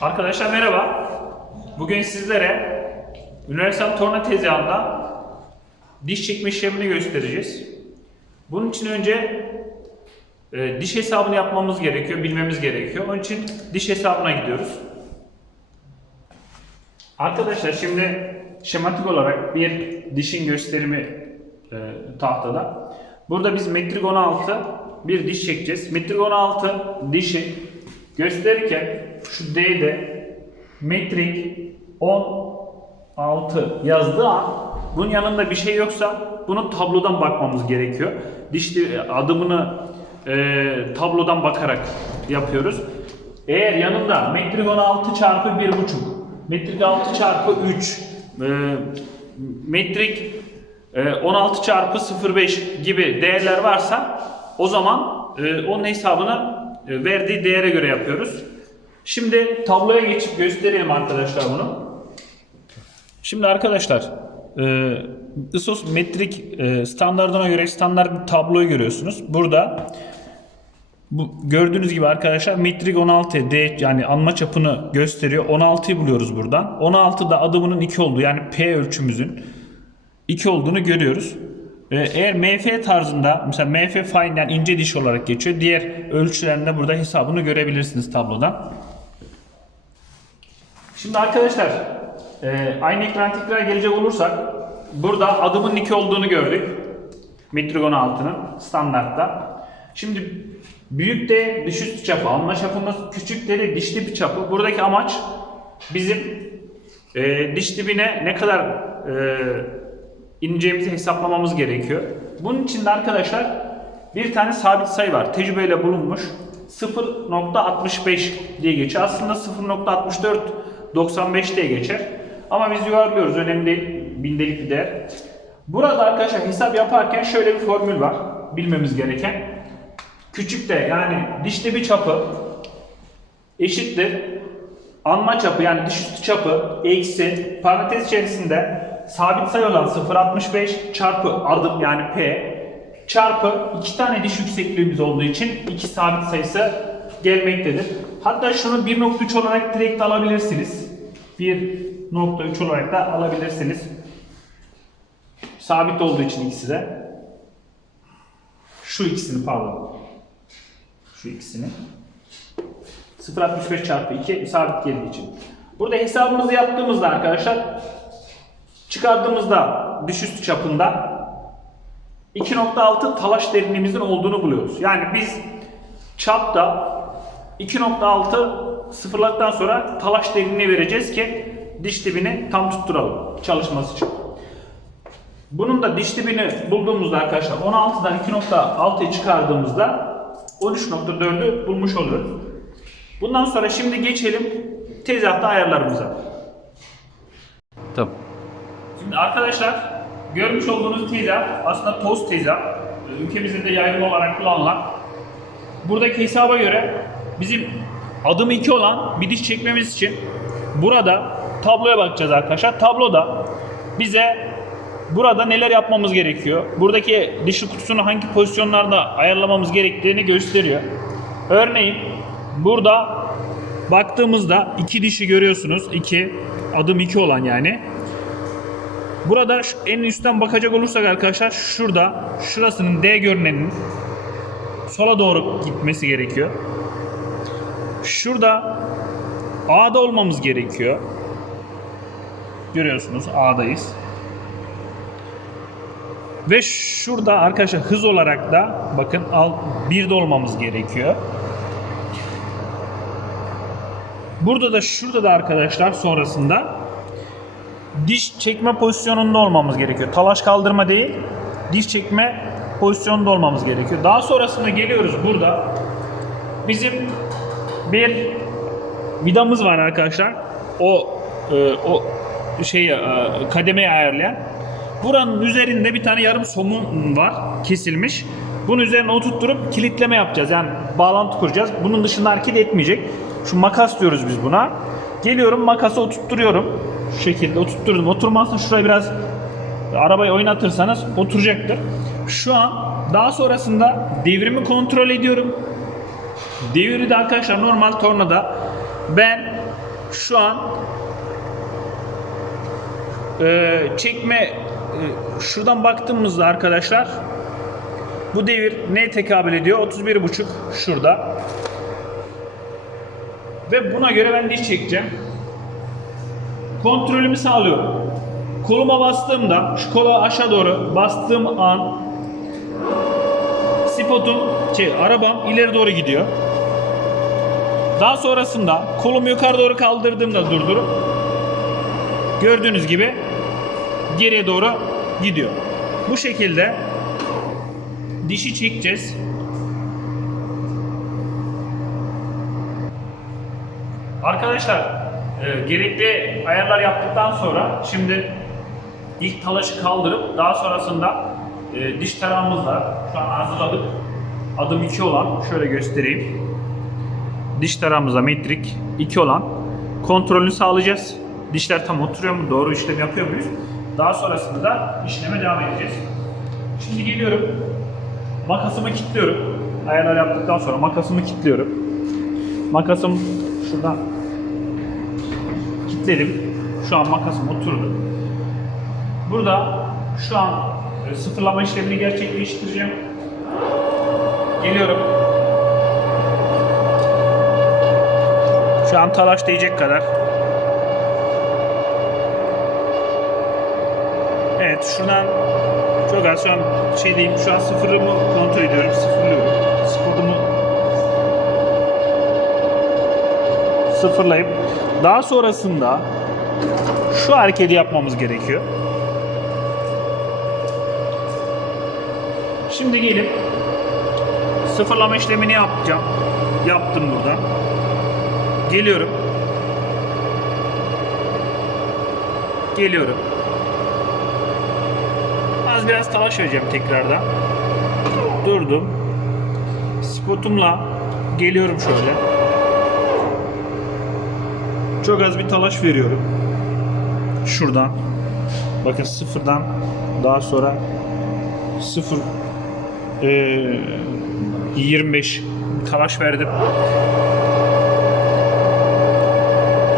Arkadaşlar merhaba. Bugün sizlere Universal Torna tezgahında diş çekme işlemini göstereceğiz. Bunun için önce e, diş hesabını yapmamız gerekiyor, bilmemiz gerekiyor. Onun için diş hesabına gidiyoruz. Arkadaşlar şimdi şematik olarak bir dişin gösterimi e, tahtada. Burada biz metrik 16 bir diş çekeceğiz. Metrik 16 dişi gösterirken şu D'de metrik 16 yazdığı an bunun yanında bir şey yoksa bunu tablodan bakmamız gerekiyor. Diş adımını e, tablodan bakarak yapıyoruz. Eğer yanında metrik 16 çarpı 1,5 metrik 6 çarpı 3 e, metrik e, 16 çarpı 0,5 gibi değerler varsa o zaman e, onun hesabını e, verdiği değere göre yapıyoruz. Şimdi tabloya geçip göstereyim arkadaşlar bunu. Şimdi arkadaşlar e, ISO metrik e, standartına göre standart bir tabloyu görüyorsunuz. Burada bu gördüğünüz gibi arkadaşlar metrik 16 D yani anma çapını gösteriyor. 16'yı buluyoruz buradan. 16 da adımının 2 olduğu yani P ölçümüzün 2 olduğunu görüyoruz. Ee, Eğer MF tarzında mesela MF fine yani ince diş olarak geçiyor. Diğer ölçülerinde burada hesabını görebilirsiniz tablodan. Şimdi arkadaşlar e, aynı ekran tekrar gelecek olursak burada adımın 2 olduğunu gördük. Metrik 16'nın standartta. Şimdi büyük de diş üstü çapı, alma çapımız küçük de, de diş dibi çapı. Buradaki amaç bizim e, diş dibine ne kadar e, ineceğimizi hesaplamamız gerekiyor. Bunun için de arkadaşlar bir tane sabit sayı var. Tecrübeyle bulunmuş. 0.65 diye geçiyor. Aslında 0.64 95 diye geçer. Ama biz yuvarlıyoruz. Önemli değil. Bindelik bir değer. Burada arkadaşlar hesap yaparken şöyle bir formül var. Bilmemiz gereken. Küçük de yani diş dibi çapı eşittir. Anma çapı yani diş üstü çapı eksi parantez içerisinde sabit sayı olan 0.65 çarpı adım yani P çarpı iki tane diş yüksekliğimiz olduğu için iki sabit sayısı gelmektedir. Hatta şunu 1.3 olarak direkt alabilirsiniz. 1.3 olarak da alabilirsiniz. Sabit olduğu için ikisi de. Şu ikisini pardon. Şu ikisini. 0.65 çarpı 2 sabit geldiği için. Burada hesabımızı yaptığımızda arkadaşlar çıkardığımızda üstü çapında 2.6 talaş derinliğimizin olduğunu buluyoruz. Yani biz çapta 2.6 sıfırladıktan sonra talaş derinliği vereceğiz ki diş dibini tam tutturalım çalışması için. Bunun da diş dibini bulduğumuzda arkadaşlar 16'dan 2.6'yı çıkardığımızda 13.4'ü bulmuş oluyoruz. Bundan sonra şimdi geçelim tezgahta ayarlarımıza. Tamam. Şimdi arkadaşlar görmüş olduğunuz tezgah aslında toz tezgah. Ülkemizde de yaygın olarak kullanılan. Buradaki hesaba göre bizim adım 2 olan bir diş çekmemiz için burada tabloya bakacağız arkadaşlar. Tabloda bize burada neler yapmamız gerekiyor? Buradaki dişli kutusunu hangi pozisyonlarda ayarlamamız gerektiğini gösteriyor. Örneğin burada baktığımızda iki dişi görüyorsunuz. 2 adım 2 olan yani. Burada en üstten bakacak olursak arkadaşlar şurada şurasının D görüneninin sola doğru gitmesi gerekiyor. Şurada A'da olmamız gerekiyor. Görüyorsunuz A'dayız. Ve şurada arkadaşlar hız olarak da bakın al 1'de olmamız gerekiyor. Burada da şurada da arkadaşlar sonrasında diş çekme pozisyonunda olmamız gerekiyor. Talaş kaldırma değil, diş çekme pozisyonunda olmamız gerekiyor. Daha sonrasında geliyoruz burada. Bizim bir vidamız var arkadaşlar. O e, o şeyi e, kademeyi ayarlayan. Buranın üzerinde bir tane yarım somun var kesilmiş. Bunun üzerine oturtturup kilitleme yapacağız. Yani bağlantı kuracağız. Bunun dışında hareket etmeyecek. Şu makas diyoruz biz buna. Geliyorum makası oturtturuyorum. Şu şekilde oturtturdum. Oturmazsa şuraya biraz arabayı oynatırsanız oturacaktır. Şu an daha sonrasında devrimi kontrol ediyorum. Deviri de arkadaşlar normal tornada ben şu an e, çekme e, şuradan baktığımızda arkadaşlar bu devir ne tekabül ediyor? 31.5 şurada. Ve buna göre ben diş çekeceğim. Kontrolümü sağlıyorum. Koluma bastığımda, şu kola aşağı doğru bastığım an spotum, şey, arabam ileri doğru gidiyor. Daha sonrasında kolumu yukarı doğru kaldırdığımda durdurup gördüğünüz gibi geriye doğru gidiyor. Bu şekilde dişi çekeceğiz. Arkadaşlar e, gerekli ayarlar yaptıktan sonra şimdi ilk talaşı kaldırıp daha sonrasında e, diş tarağımızla şu an hazırladık. Adım 2 olan şöyle göstereyim. Diş tarağımızla metrik 2 olan kontrolünü sağlayacağız. Dişler tam oturuyor mu? Doğru işlem yapıyor muyuz? Daha sonrasında da işleme devam edeceğiz. Şimdi geliyorum. Makasımı kilitliyorum. Ayarlar yaptıktan sonra makasımı kilitliyorum. Makasım şuradan kilitledim. Şu an makasım oturdu. Burada şu an sıfırlama işlemini gerçekleştireceğim. Geliyorum. Şu an talaş değecek kadar. Evet şuradan çok az şu an şey diyeyim şu an sıfırımı kontrol ediyorum. Sıfırlıyorum. Spotumu sıfırlayıp daha sonrasında şu hareketi yapmamız gerekiyor. Şimdi gelip sıfırlama işlemini yapacağım. Yaptım burada. Geliyorum. Geliyorum. Az biraz talaş vereceğim tekrardan. Durdum. Spotumla geliyorum şöyle. Çok az bir talaş veriyorum. Şuradan. Bakın sıfırdan daha sonra sıfır eee 25 talaş verdim.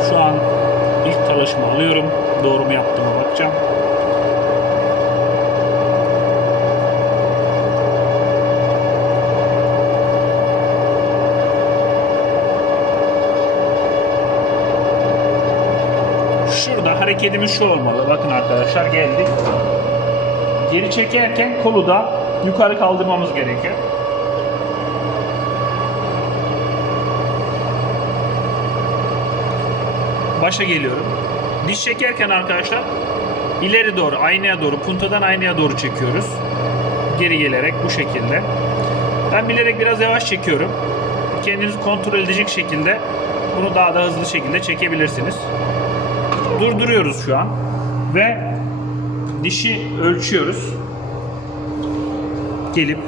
Şu an ilk talaşımı alıyorum. Doğru mu yaptığıma bakacağım. Şurada hareketimiz şu olmalı. Bakın arkadaşlar geldik. Geri çekerken kolu da yukarı kaldırmamız gerekiyor. Başa geliyorum. Diş çekerken arkadaşlar ileri doğru, aynaya doğru, puntadan aynaya doğru çekiyoruz. Geri gelerek bu şekilde. Ben bilerek biraz yavaş çekiyorum. Kendinizi kontrol edecek şekilde bunu daha da hızlı şekilde çekebilirsiniz. Durduruyoruz şu an ve dişi ölçüyoruz. Gelip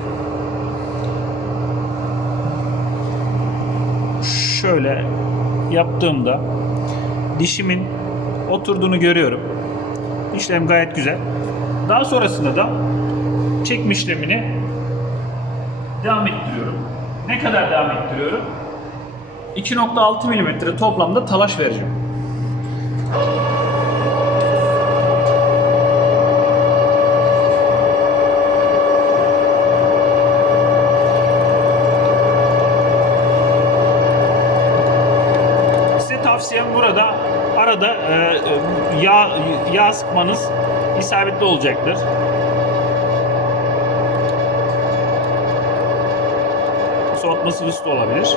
şöyle yaptığımda dişimin oturduğunu görüyorum. İşlem gayet güzel. Daha sonrasında da çekme işlemini devam ettiriyorum. Ne kadar devam ettiriyorum? 2.6 mm toplamda talaş vereceğim. Burada arada e, e, yağ, yağ sıkmanız isabetli olacaktır. Soğutması riskli olabilir.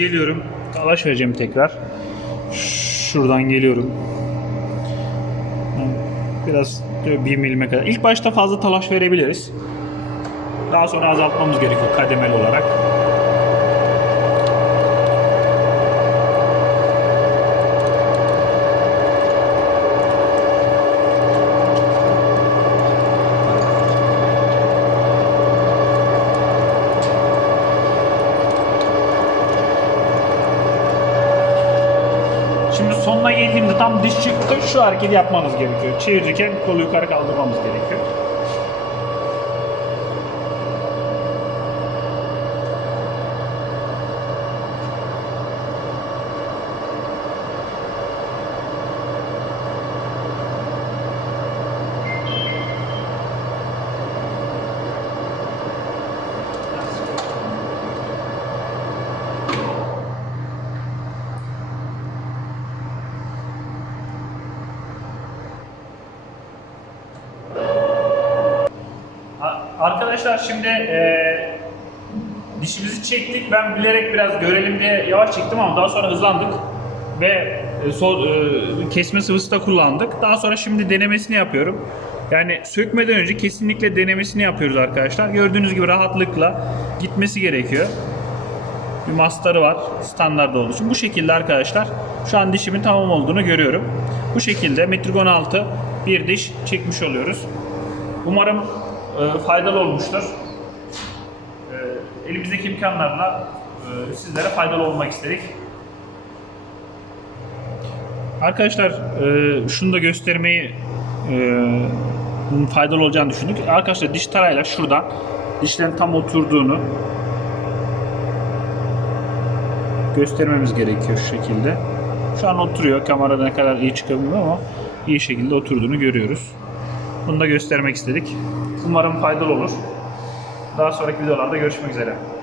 Geliyorum. Talaş vereceğim tekrar. Şuradan geliyorum. Biraz bir milime kadar. İlk başta fazla talaş verebiliriz. Daha sonra azaltmamız gerekiyor kademeli olarak. Tamam diş çıktı. Şu hareketi yapmanız gerekiyor. Çevirirken kolu yukarı kaldırmamız gerekiyor. Arkadaşlar şimdi eee dişimizi çektik. Ben bilerek biraz görelim diye yavaş çektim ama daha sonra hızlandık ve e, sol, e, kesme sıvısı da kullandık. Daha sonra şimdi denemesini yapıyorum. Yani sökmeden önce kesinlikle denemesini yapıyoruz arkadaşlar. Gördüğünüz gibi rahatlıkla gitmesi gerekiyor. Bir mastarı var standart olduğu için. Bu şekilde arkadaşlar şu an dişimin tamam olduğunu görüyorum. Bu şekilde Metrigon 6 bir diş çekmiş oluyoruz. Umarım e, faydalı olmuştur. E, elimizdeki imkanlarla e, sizlere faydalı olmak istedik. Arkadaşlar e, şunu da göstermeyi e, faydalı olacağını düşündük. Arkadaşlar diş tarayla şuradan dişlerin tam oturduğunu göstermemiz gerekiyor şu şekilde. Şu an oturuyor. Kamerada ne kadar iyi çıkabiliyor ama iyi şekilde oturduğunu görüyoruz. Bunu da göstermek istedik. Umarım faydalı olur. Daha sonraki videolarda görüşmek üzere.